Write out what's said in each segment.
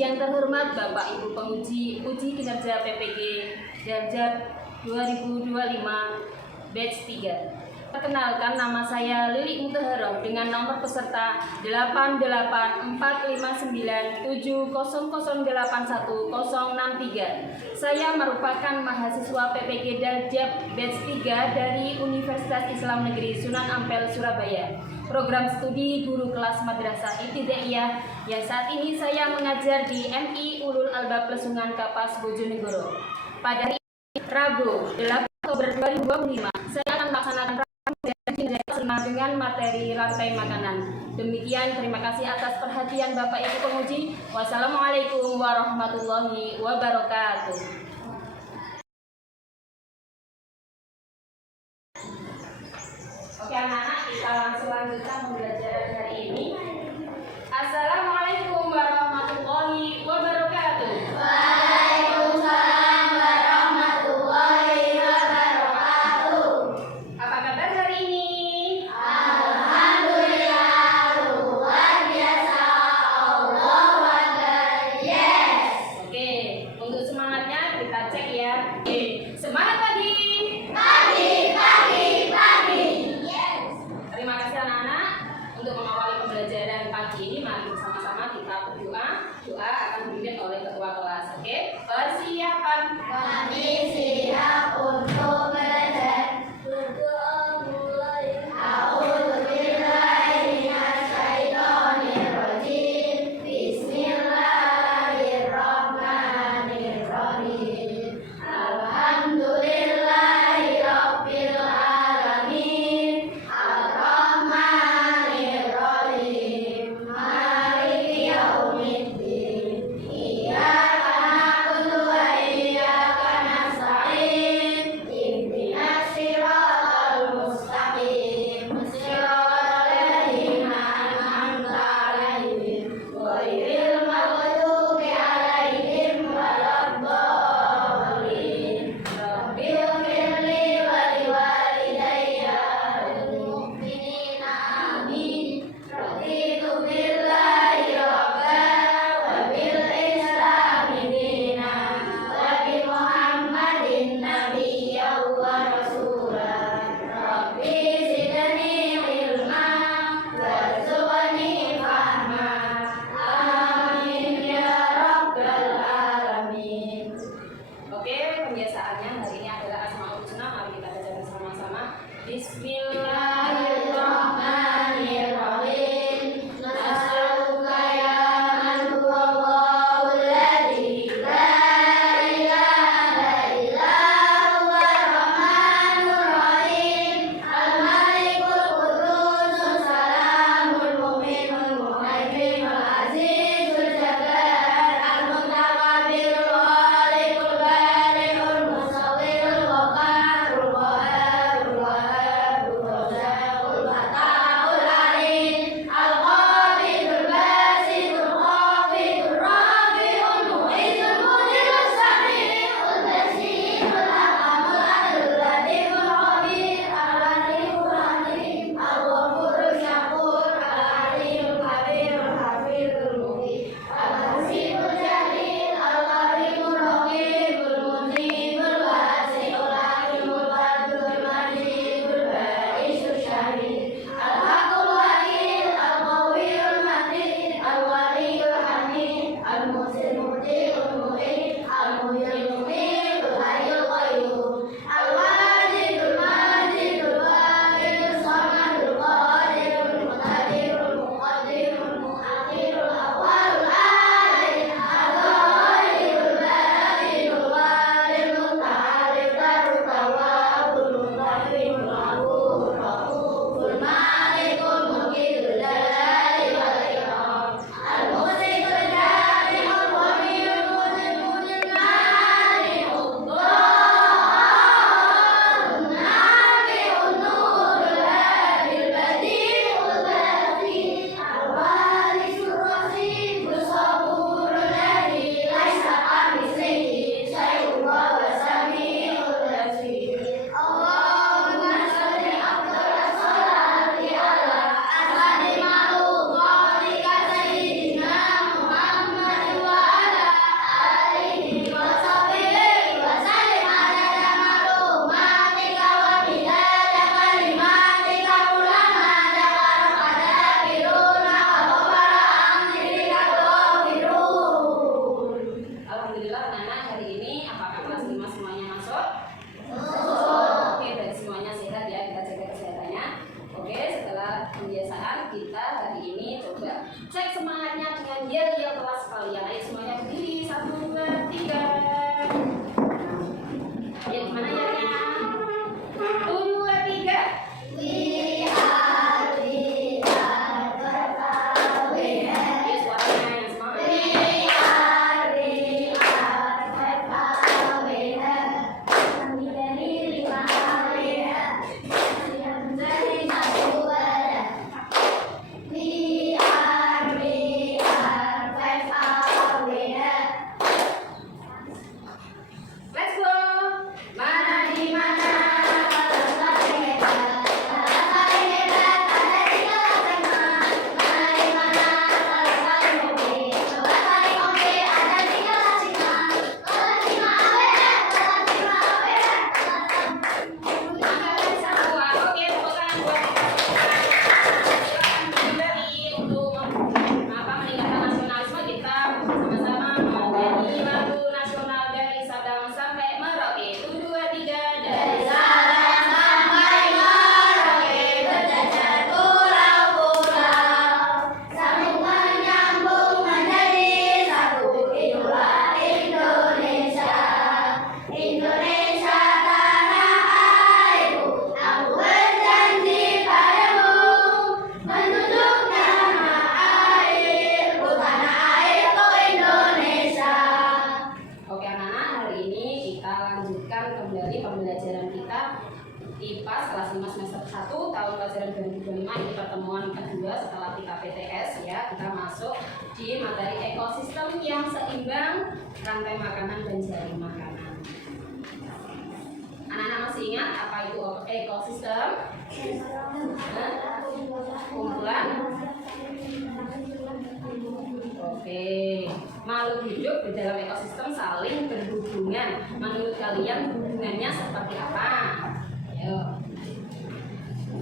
Yang terhormat Bapak Ibu penguji uji kinerja PPG Darjat 2025 batch 3. Perkenalkan, nama saya Lili Mutahharoh dengan nomor peserta 8859570081063. Saya merupakan mahasiswa PPG Darjat batch 3 dari Universitas Islam Negeri Sunan Ampel, Surabaya. Program studi guru kelas madrasah ibtidaiyah yang saat ini saya mengajar di MI Ulul Albab Lesungan Kapas Bojonegoro. Pada hari Rabu 8 Oktober 2025 saya akan melaksanakan dengan materi rantai makanan. Demikian, terima kasih atas perhatian Bapak Ibu penguji. Wassalamualaikum warahmatullahi wabarakatuh. Oke anak-anak, kita langsung lanjutkan pembelajaran hari ini. Assalamualaikum warahmatullahi wabarakatuh. Waalaikumsalam warahmatullahi wabarakatuh. Apa kabar hari ini? Alhamdulillah, luar biasa. Allahu Akbar. Yes. Oke, untuk semangatnya kita cek ya. Oke, semangat pagi. Pagi. Yes. Terima kasih anak-anak. Untuk mengawali pembelajaran pagi ini, mari bersama-sama kita berdoa. Doa akan dipimpin oleh ketua kelas. Oke, persiapan. Kami siap untuk belajar. Berdoa mulai. A'udzubillahi minasyaitonirrajim. Bismillahirrahmanirrahim. Alhamdulillahirabbil alamin. Ar-Rahmanirrahim. Maliki yaumiddin. Iyyaka na'budu wa iyyaka nasta'in. Ihdinas siratal mustaqim. Siratal ladzina an'amta 'alaihim ghairil maghdubi 'alaihim waladdallin. Rabbil firli wa liwalidayya wal mu'minina amin. Raditu billahi rabban wa bil islami dinan wa bi Muhammadin nabiyyan wa rasula. Rabbi zidni ilma warzuqni fahma. Amin ya rabbal alamin. Oke, pembiasaannya hari ini adalah Asmaul Husna. Mari kita baca bersama-sama. Bismillahirrahmanirrahim. Bismillahirrahmanirrahim. Nas'aluka ya man huwa Allahul ladzi la ilaha illa huwa ar-Rahmanur Rahim. Al-Malikul Quddus Salamul Mu'minul Muhaiminul Azizul Jabbar Al-Mutakabbirul Khaliqul Bari'ul Musawwirul Waqarul Wahhabul Wahhabul Razzaq semuanya masuk? Oke, dan semuanya sehat ya, kita jaga kesehatannya. Oke, setelah pembiasaan kita hari ini coba cek semangatnya dengan yel-yel kelas kalian. Ayo semuanya berdiri, 1, 2, 3. Ayo gimana yelnya? 1, 2, 3. We are Ayo suaranya yang semangat. Let's go. Mana di mana? Angkatan semua. Oke, tepuk tangan buat dari untuk meningkatkan nasionalisme kita sama-sama menyanyi lagu nasional dari Sabang sampai Merauke. 1, 2, 3 dari Sabang sampai Merauke, berjajar pulau-pulau, sambung menyambung menjadi satu. Itulah Indonesia, Indonesia tanah airku. Aku berjanji padamu, menunjuk nama airku, tanah airku Indonesia. Oke anak-anak, hari ini kita lanjutkan kembali pembelajaran kita IPA kelas 5 semester 1 tahun pelajaran 2025. Ini pertemuan kedua setelah kita PTS ya. Kita masuk di materi ekosistem yang seimbang, rantai makanan dan jaring makanan. Anak-anak masih ingat apa itu ekosistem? Hah? Kumpulan. Oke, makhluk hidup di dalam ekosistem saling berhubungan. Menurut kalian hubungannya seperti apa? Ayo.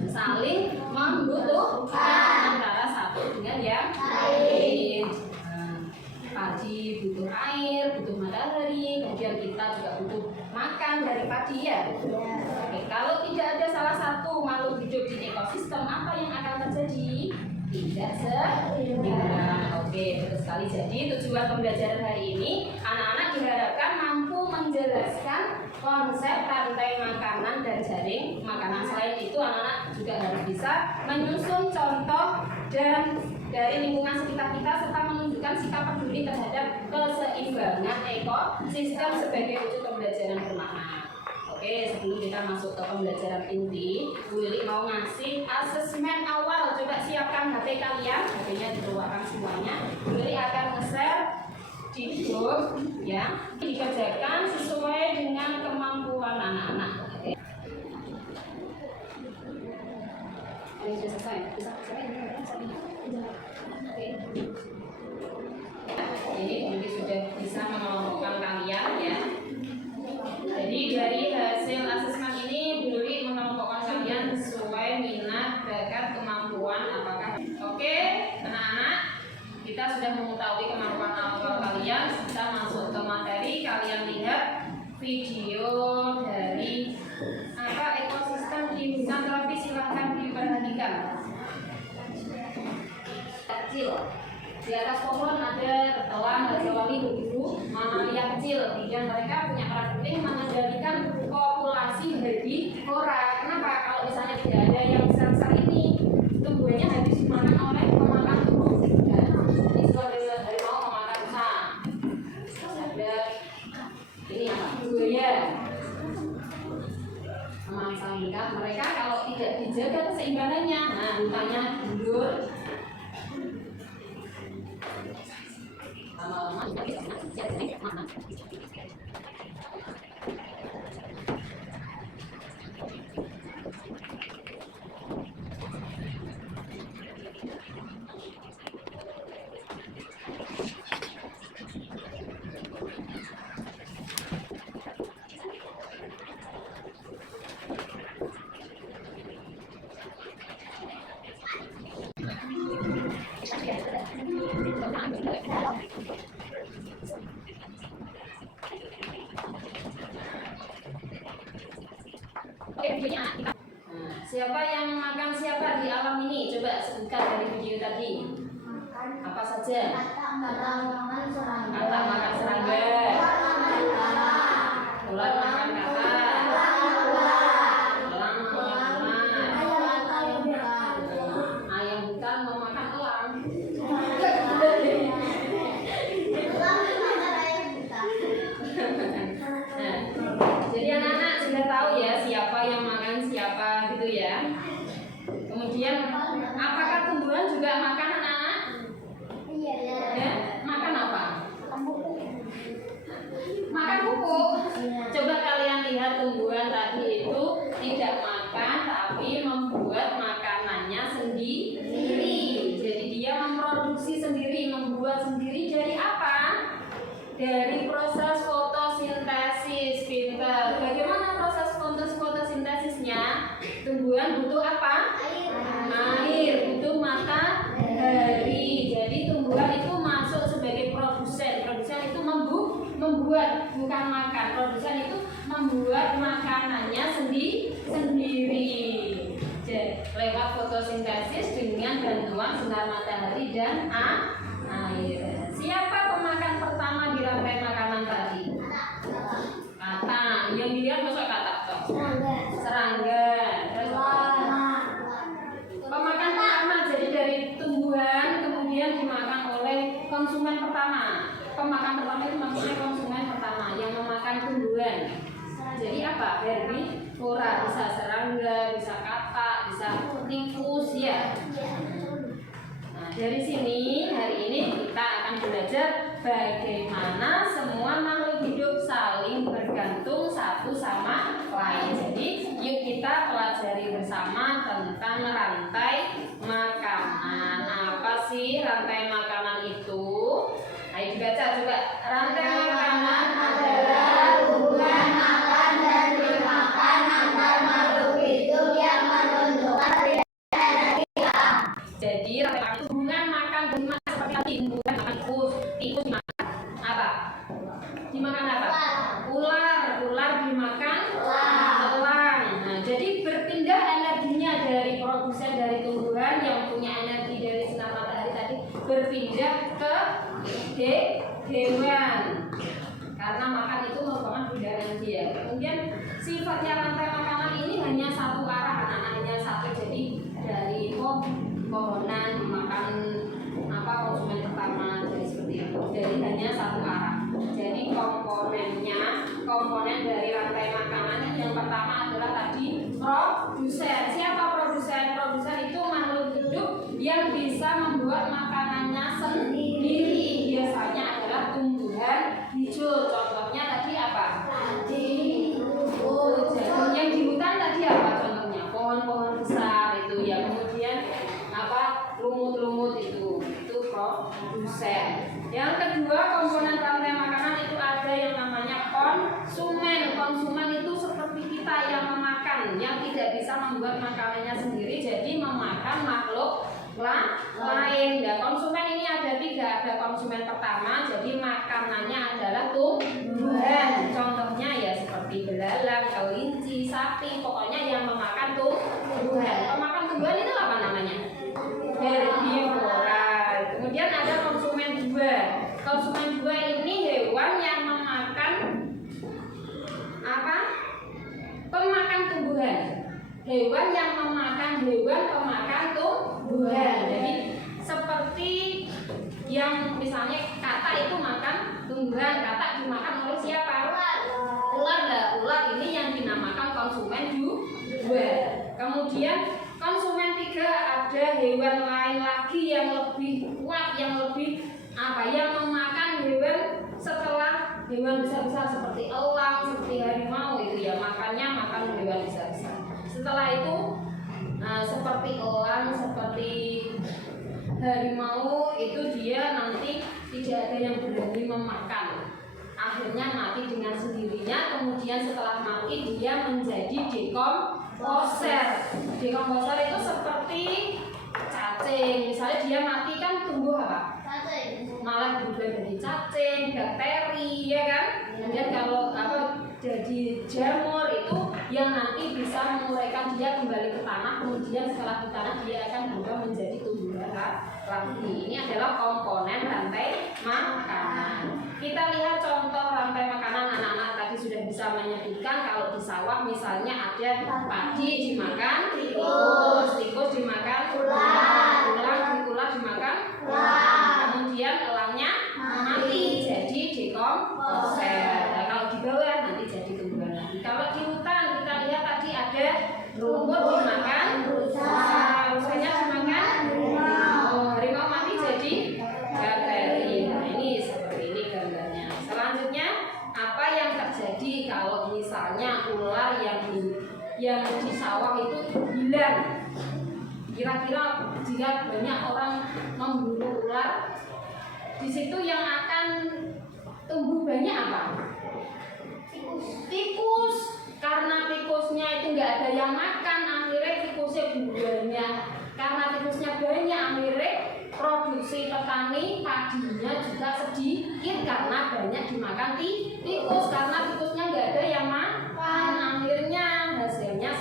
Saling membutuhkan antara satu dengan yang lain. Nah, padi butuh air, butuh matahari, kemudian kita juga butuh makan dari padi ya. Oke, kalau tidak ada salah satu makhluk hidup di ekosistem, apa yang akan terjadi? Tidak seimbang. Oke, betul sekali. Jadi tujuan pembelajaran hari ini, anak-anak diharapkan mampu menjelaskan konsep rantai makanan dan jaring makanan. Selain itu, anak-anak juga harus bisa menyusun contoh dan dari lingkungan sekitar kita serta menunjukkan sikap peduli terhadap keseimbangan ekosistem sebagai wujud pembelajaran bermakna. Oke, sebelum kita masuk ke pembelajaran inti, Bu Lili mau ngasih asesmen awal. Coba siapkan HP kalian, HP-nya dikeluarkan semuanya. Bu Lili akan nge-share di grup ya, dikerjakan sesuai dengan kemampuan anak-anak. Oke. Ini sudah selesai. Bisa Oke. Ini Bu Lili sudah bisa mengelompokkan kalian ya. Jadi dari hasil asesmen ini Bu Lili mengelompokkan kalian sesuai minat, bakat, kemampuan apakah. Oke, anak-anak, kita sudah mengetahui kemampuan awal kalian. Kita masuk ke materi. Kalian lihat video dari ekosistem di hutan tropis. Silahkan diperhatikan. Kecil. Di atas pohon ada elang, raja wali, begitu mamalia kecil. Dan mereka punya peran penting mengendalikan populasi herbivora. Kenapa? Kalau misalnya tidak ada yang besar-besar ini, tumbuhannya habis dimakan oleh pemakan tubuh. Ini sebagai harimau memakan rusa. Ada ini apa? Buaya. Memangsa mengikat. Mereka kalau tidak dijaga keseimbangannya, nah hutannya mundur. Lama-lama siapa yang makan siapa di alam ini? Coba sebutkan dari video tadi. Apa saja? Kata makan serangga. Kata makan serangga. Ular makan kata. Elang makan ular. Ayam hutan memakan elang. Nah, jadi anak-anak sudah tahu ya siapa yang makan siapa gitu ya. Kemudian apakah tumbuhan juga makan anak-anak? Iya. Ya, makan apa? Makan pupuk. Coba kalian lihat tumbuhan tadi itu tidak makan tapi membuat makanannya sendiri. Jadi dia memproduksi sendiri, membuat sendiri dari apa? Dari proses fotosintesis. Pintar. Bagaimana proses fotosintesisnya? Tumbuhan butuh apa? Air, butuh matahari. Jadi tumbuhan itu masuk sebagai produsen. Produsen itu membuat, bukan makan. Produsen itu membuat makanannya sendiri. Jadi, lewat fotosintesis dengan bantuan sinar matahari dan air. Siapa pemakan pertama di rantai makanan tadi? Kata. Yang dilihat masuk kata toh. Serangga. Terus pemakan pertama jadi dari tumbuhan kemudian dimakan oleh konsumen pertama. Pemakan pertama itu maksudnya konsumen pertama yang memakan tumbuhan. Jadi apa? Herbivora, bisa serangga, bisa katak, bisa tikus ya. Nah, dari sini hari ini kita akan belajar bagaimana semua makhluk hidup saling bergantung satu sama lain. Jadi yuk kita pelajari bersama tentang rantai makanan. Apa sih rantai makanan itu? Ayo dibaca coba. Rantai makanan adalah hubungan makan dan dimakan antar makhluk hidup yang menentukan jadi rantai makanan itu hubungan makan dan dimakan seperti tadi. Hubungan makan tikus dimakan apa? Dimakan apa? Ular dimakan elang. Nah, jadi berpindah energinya dari produsen dari tumbuhan yang punya energi dari sinar matahari tadi berpindah ke hewan. Karena makan itu merupakan pindah energi ya. Kemudian sifatnya rantai makanan ini hanya satu arah, anak-anak, hanya satu. Jadi dari pohonan dimakan konsumen pertama, jadi seperti itu. Jadi hanya satu arah. Jadi komponen dari rantai makanan yang pertama adalah tadi produsen. Siapa produsen? Produsen itu makhluk hidup yang bisa membuat makanannya sendiri. Biasanya adalah tumbuhan hijau. Contohnya tadi apa? Yang di hutan tadi apa contohnya? Pohon-pohon besar itu ya. Kemudian lumut-lumut itu produsen. Yang kedua, komponen rantai makanan itu ada yang namanya konsumen. Konsumen itu seperti kita yang memakan, yang tidak bisa membuat makanannya sendiri, jadi memakan makhluk lain. Dan konsumen ini ada tiga. Ada konsumen pertama, jadi makanannya adalah tumbuhan. Contohnya ya seperti belalang, kelinci, sapi, pokoknya yang memakan tumbuhan. Pemakan tumbuhan itu apa namanya? Herbivora. Kemudian ada konsumen dua. Konsumen dua ini hewan yang memakan apa? Pemakan tumbuhan. Hewan yang memakan hewan pemakan tumbuhan. Jadi seperti yang misalnya kata itu makan tumbuhan, kata dimakan oleh siapa? Ular. Ular ini yang dinamakan konsumen dua. Kemudian konsumen tiga, ada hewan lain lagi yang lebih kuat, yang lebih yang memakan hewan setelah hewan besar-besar seperti elang, seperti harimau itu ya, makan hewan besar-besar. Setelah itu seperti elang, seperti harimau itu dia nanti tidak ada yang berani memakan. Akhirnya mati dengan sendirinya. Kemudian setelah mati dia menjadi dekomposer. Dekomposer itu seperti cacing. Misalnya dia mati kan tumbuh apa? Cacing. Malah berubah jadi cacing, bakteri, ya kan? Kemudian kalau jadi jamur itu yang nanti bisa menguraikan dia kembali ke tanah, kemudian setelah di tanah dia akan berubah menjadi tumbuhan lagi. Ini adalah komponen rantai makanan. Kita lihat contoh rantai makanan. Anak-anak tadi sudah bisa menyebutkan kalau di sawah misalnya ada padi dimakan tikus, tikus dimakan ular dimakan kemudian elangnya mati jadi dekomposer. Nah, kalau di bawah nanti jadi tumbuhan lagi. Kalau di hutan kita lihat tadi ada rumput dimakan rusanya dimakan harimau mati jadi bakteri. Nah, ini seperti ini gambarnya. Selanjutnya apa yang terjadi kalau misalnya ular yang di sawah itu hilang? Kira-kira jika banyak orang memburu ular, di situ yang akan tumbuh banyak apa? Tikus. Karena tikusnya itu nggak ada yang makan, akhirnya tikusnya banyak. Karena tikusnya banyak, akhirnya produksi petani padinya juga sedikit karena banyak dimakan tikus. Karena tikusnya nggak ada yang makan, akhirnya hasilnya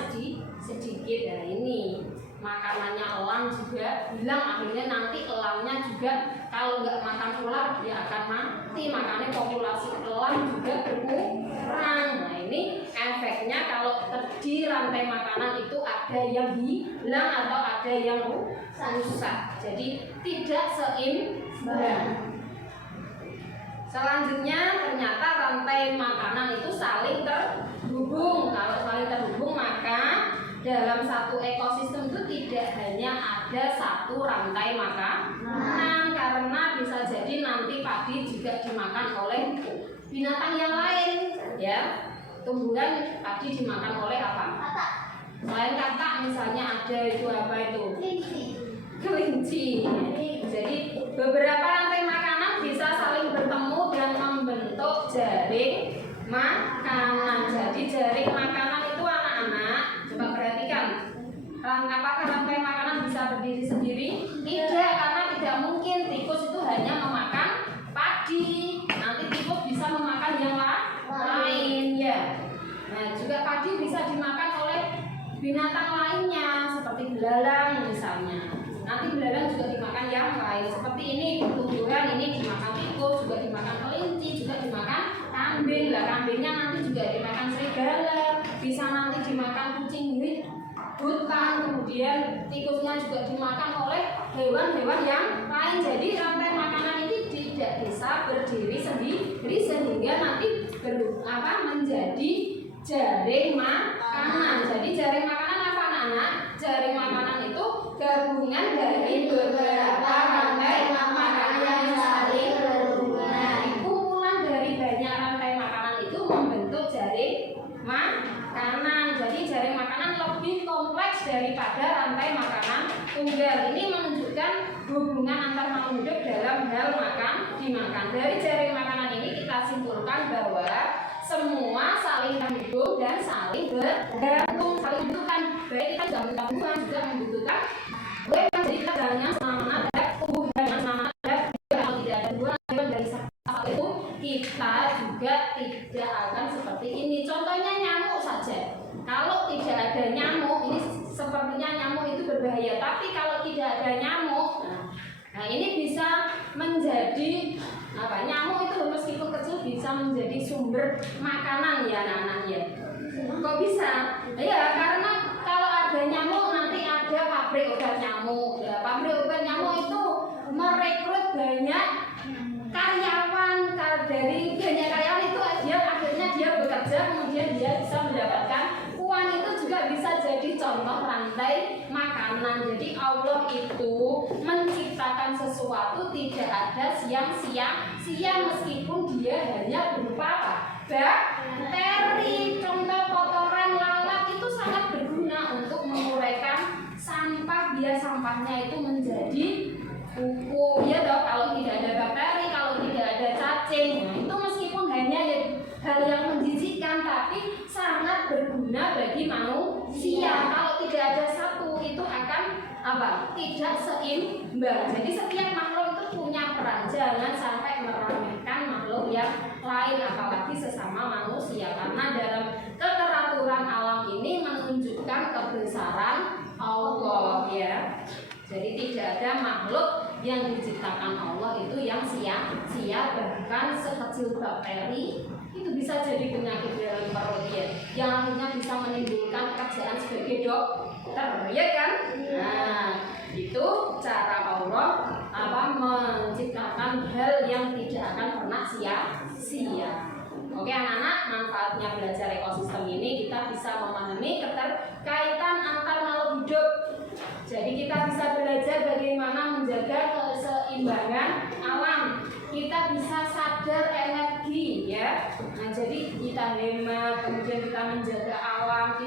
sedikit. Nah, ini makanannya elang juga hilang, akhirnya nanti elangnya juga kalau nggak makan ular dia akan mati, makanya populasi elang juga berkurang. Nah, ini efeknya kalau di rantai makanan itu ada yang hilang atau ada yang rusak, jadi tidak seimbang. Selanjutnya ternyata rantai makanan itu saling terhubung. Kalau saling terhubung maka dalam satu ekosistem itu tidak hanya ada satu rantai makanan, karena bisa jadi nanti padi juga dimakan oleh binatang yang lain, ya. Tumbuhan padi dimakan oleh apa? Selain katak misalnya ada itu apa itu? Kelinci. Jadi beberapa rantai makanan bisa saling bertemu dan membentuk jaring makanan. Jadi jaring makanan itu anak-anak coba perhatikan, apakah rantai makanan bisa berdiri sendiri? Tidak, karena tidak mungkin tikus itu hanya memakan padi. Nanti tikus bisa memakan yang lain, ya. Nah, juga padi bisa dimakan oleh binatang lainnya seperti belalang misalnya. Nanti belalang juga dimakan yang lain. Seperti ini tumbuhan ini dimakan tikus, juga dimakan kelinci, juga dimakan kambing. Lah kambingnya nanti juga dimakan serigala, bisa nanti dimakan kucing hutan, kemudian tikusnya juga dimakan oleh hewan-hewan yang lain. Jadi rantai makanan ini tidak bisa berdiri sendiri sehingga nanti menjadi jaring makanan. Jadi jaring makanan apa anak-anak? Jaring makanan itu gabungan dari beberapa rantai makanan yang saling berhubungan. Kumpulan dari banyak rantai makanan itu membentuk jaring makanan. Jadi jaring makanan lebih kompleks daripada rantai makanan tunggal. Ini menunjukkan hubungan antar makhluk hidup dalam hal dimakan. Dari jaring makanan ini kita simpulkan bahwa semua saling terhubung dan saling bergantung, saling membutuhkan. Baik kita juga membutuhkan bukan jadi kita hanya sama ada tumbuhan yang sama ada, kalau tidak ada dua dari satu itu kita juga tidak akan seperti ini. Contohnya nyamuk saja. Kalau tidak ada nyamuk, ini sepertinya nyamuk itu berbahaya. Tapi kalau tidak ada nyamuk, nah ini bisa menjadi apa? Nyamuk itu meskipun kecil bisa menjadi sumber makanan ya anak-anak ya. Kok bisa? Ya karena kalau ada nyamuk nanti ada pabrik obat nyamuk. Ya, pabrik obat nyamuk itu merekrut banyak karyawan. Dari banyak karyawan itu akhirnya dia bekerja, kemudian dia bisa mendapatkan uang. Itu juga bisa jadi contoh rantai makanan. Jadi Allah itu menciptakan sesuatu tidak ada siang-siang meskipun dia hanya berupa apa? Bakteri. Contoh kotoran lalat itu sangat berguna untuk menguraikan sampah. Dia sampahnya itu menjadi pupuk. Ya dong, kalau tidak ada bakteri, kalau tidak ada cacing, nah itu meskipun hanya hal yang menjijikkan tapi sangat berguna bagi manusia. Kalau tidak ada satu itu akan apa? Tidak seimbang. Jadi setiap makhluk itu punya peran. Jangan sampai meremehkan makhluk yang lain, apalagi sesama manusia, karena dalam keteraturan alam kebesaran Allah ya. Jadi tidak ada makhluk yang diciptakan Allah itu yang sia-sia, bahkan sekecil bakteri itu bisa jadi penyakit dalam perut ya, yang akhirnya bisa menimbulkan pekerjaan sebagai dokter, ya kan? Nah, itu cara Allah menciptakan hal yang tidak akan pernah sia-sia. Oke anak-anak, manfaatnya belajar ekosistem ini kita bisa memahami keterkaitan antar makhluk hidup. Jadi kita bisa belajar bagaimana menjaga keseimbangan alam. Kita bisa sadar energi ya. Nah, jadi kita hemat, kemudian kita menjaga alam,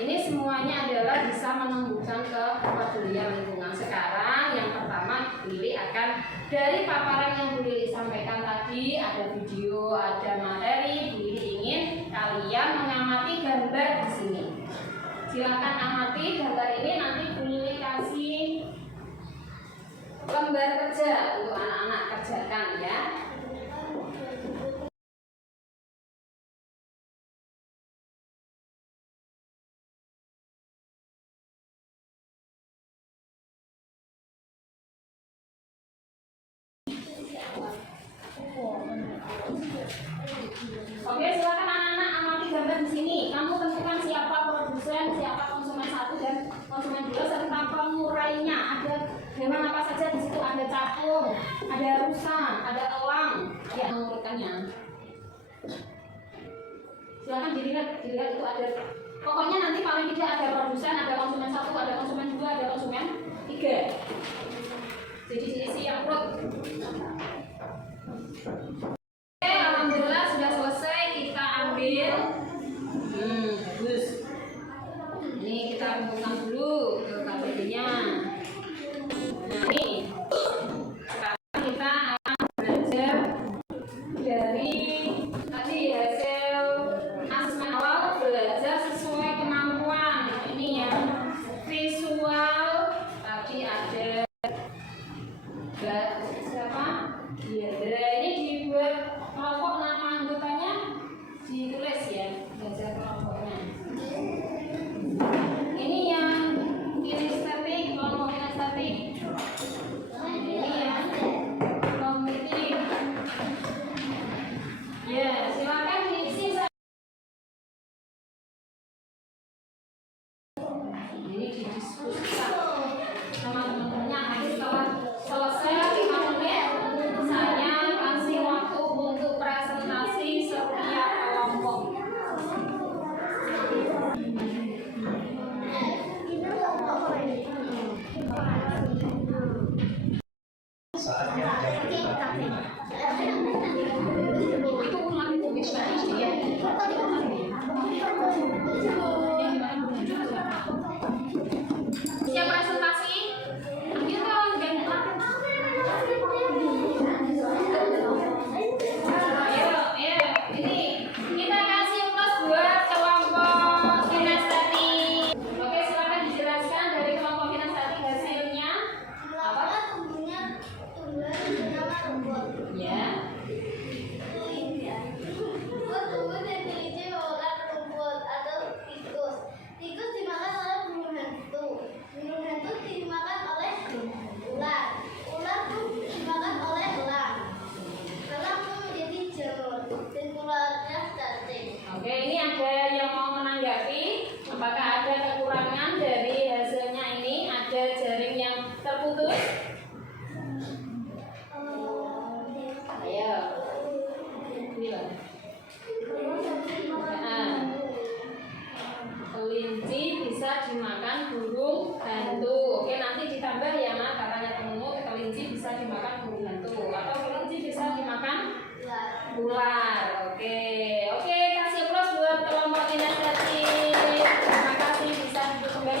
ini semuanya adalah bisa menumbuhkan kepedulian lingkungan. Sekarang yang pertama Bu Lili akan dari paparan yang Bu Lili sampaikan tadi, ada video, ada materi, Bu Lili ingin kalian mengamati gambar di sini. Silakan amati gambar ini, nanti Bu Lili kasih lembar kerja untuk anak-anak kerjakan ya. Oke, silakan anak-anak amati gambar di sini. Kamu tentukan siapa produsen, siapa konsumen 1 dan konsumen 2 serta pengurainya. Ada hewan apa saja di situ? Ada capung, ada rusa, ada elang. Ya, mengurutkannya. Silakan dilihat itu ada. Pokoknya nanti paling tidak ada produsen, ada konsumen 1, ada konsumen 2, ada konsumen 3. Jadi diisi yang perut. Oke, alhamdulillah sudah selesai. Kita ambil bagus. Ini kita kumpulkan dulu ke KTP-nya. Nah, ini sekarang kita akan belajar dari tadi hasil asesmen awal, belajar sesuai kemampuan. Ini yang visual tadi ada siapa? Diandra. Ini dibuat kelompok, nama anggotanya ditulis ya, belajar kelompoknya. Ini yang kinestetik, kelompok kinestetik. Ini yang kognitif. Ya, silakan diisi. Ini didiskusikan sama teman-temannya. Nanti setelah selesai 5 menit, saya kasih waktu untuk presentasi setiap kelompok. Itu ulang itu ya. Siap presentasi? Ambil kawan dan Ayo, ini kita kasih plus buat kelompok kinestetik. Oke, silakan dijelaskan dari kelompok kinestetik hasilnya apa? Ya. Tikus dimakan oleh burung hantu. Burung hantu dimakan oleh ular. Ular pun dimakan oleh elang. Elang pun menjadi jamur. Simpulannya statik. Oke, ini ada yang mau menanggapi? Apakah ada kekurangan dari hasilnya ini? Ada jaring yang terputus? Ayo. Bilang. Nah, kelinci bisa dimakan burung hantu. Oke, nanti ditambah ya Mak, katanya temenmu kelinci bisa dimakan burung hantu atau kelinci bisa dimakan ular. Oke, kasih plus buat kelompok kinestetik. Terima kasih, bisa duduk kembali.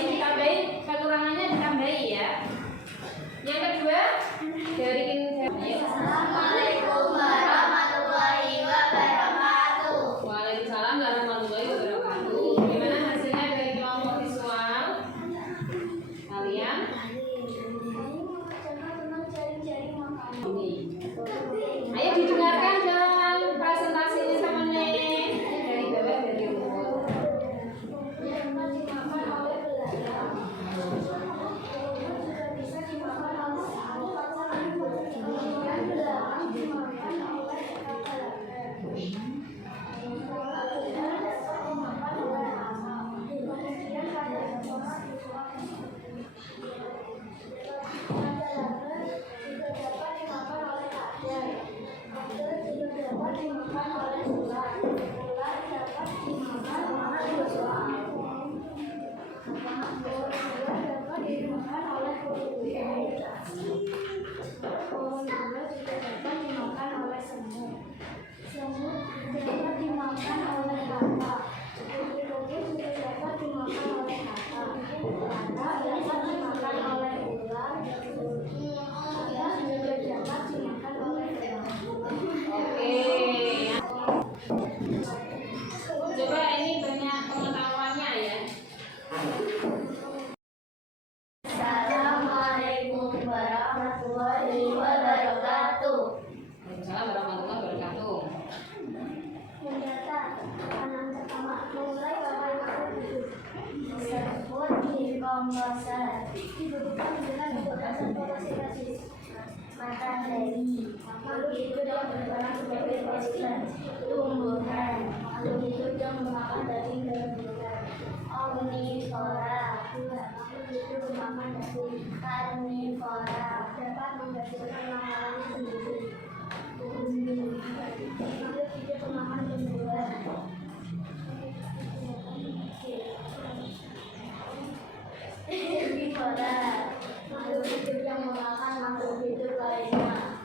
Sebut di komposer. Dibutuhkan dengan kebebasan posisi matahari. Makhluk hidup yang berperan sebagai organ tumbuhan. Makhluk hidup yang memakan daging dan bulan. Omnivora. Makhluk hidup memakan daging. Karnivora. Dapat menghasilkan makanannya sendiri. Makhluk hidup memakan tumbuhan. Herbivora. Makhluk hidup yang memakan makhluk hidup lainnya.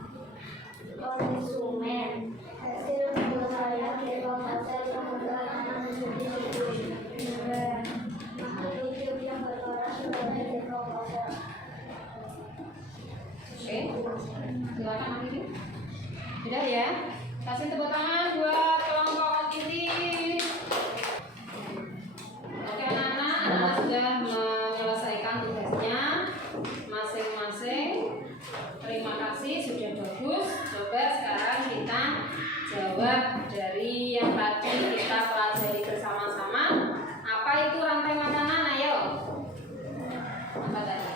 Konsumen. Hasil penilaian dekomposisi yang menggunakan menjadi hidup. Makhluk hidup yang berperan sebagai dekomposer. Oke, silakan Akhiri. Sudah ya. Kasih tepuk tangan buat kelompok inti. Oke anak-anak sudah menyelesaikan tugasnya masing-masing. Terima kasih, sudah bagus. Coba sekarang kita jawab dari yang tadi kita pelajari bersama-sama. Apa itu rantai makanan? Ayo. Apa tadi?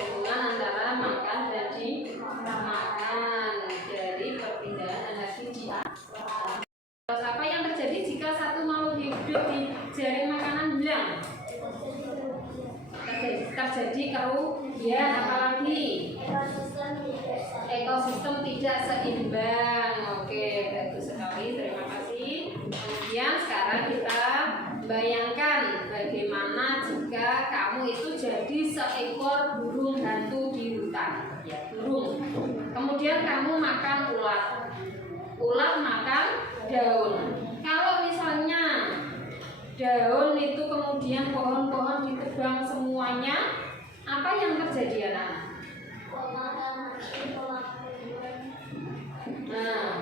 Hubungan antara makan dan dimakan dari perpindahan energi di atas. Apa yang terjadi jika satu makhluk hidup di jaring makanan hilang? Terjadi kerugian, apalagi ekosistem tidak seimbang. Oke, bagus sekali, terima kasih. Kemudian sekarang kita bayangkan bagaimana jika kamu itu jadi seekor burung hantu di hutan, ya burung. Kemudian kamu makan ulat, ulat makan daun. Kalau misalnya daun itu kemudian pohon-pohon ditebang semuanya, apa yang terjadi anak-anak? Nah,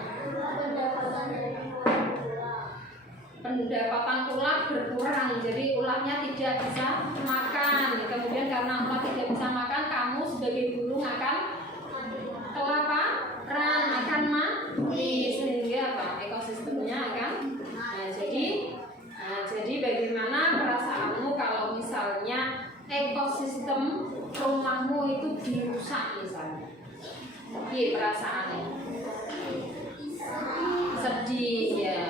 pendapatan ulat berkurang, jadi ulatnya tidak bisa makan. Kemudian karena ulat tidak bisa makan, kamu sebagai burung akan kelaparan, akan mati, sehingga apa? Ekosistemnya akan. Jadi bagaimana perasaanmu kalau misalnya ekosistem rumahmu itu dirusak misalnya? Iya perasaannya? Sedih ya,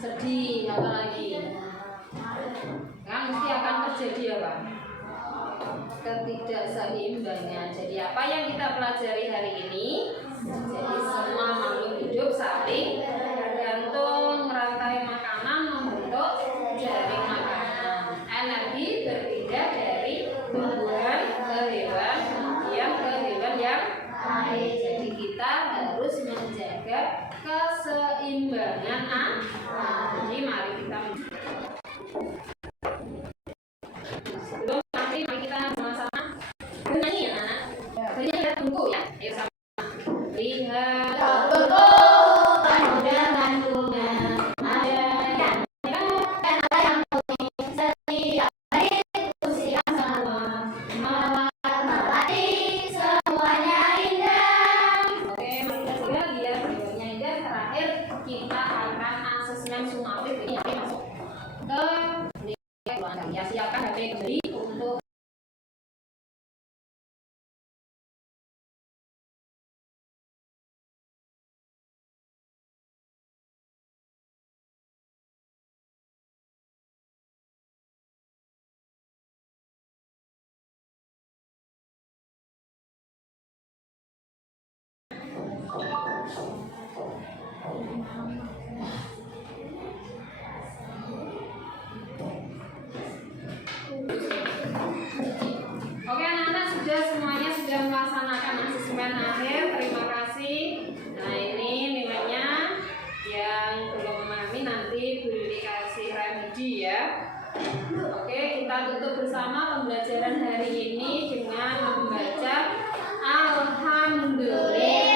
sedih, apalagi kan mesti akan terjadi apa? Ketidakseimbangan. Jadi apa yang kita pelajari hari ini? Jadi semua makhluk hidup saling bergantung, rantai makanan membentuk jaring makanan. Energi berpindah dari tumbuhan ke hewan, kemudian ke hewan yang lain. Jadi kita harus menjaga keseimbangan. Jadi mari kita sebelum nanti mari kita sama-sama bernyanyi ya anak. Bernyanyi ya tunggu ya. Ayo sama. Lihat tunggu dengan bunga ada yang ada yang putih setiap hari usia sama melati semuanya indah. Oke, mari kita sudah lihat videonya indah. Terakhir kita akan asesmen sumatif ini masuk ke ya, siapkan HP kembali untuk Oke anak-anak, semuanya sudah melaksanakan asesmen akhir. Terima kasih. Nah ini nilainya. Yang belum memahami nanti boleh dikasih remedi ya. Oke, kita tutup bersama pembelajaran hari ini dengan membaca Alhamdulillah.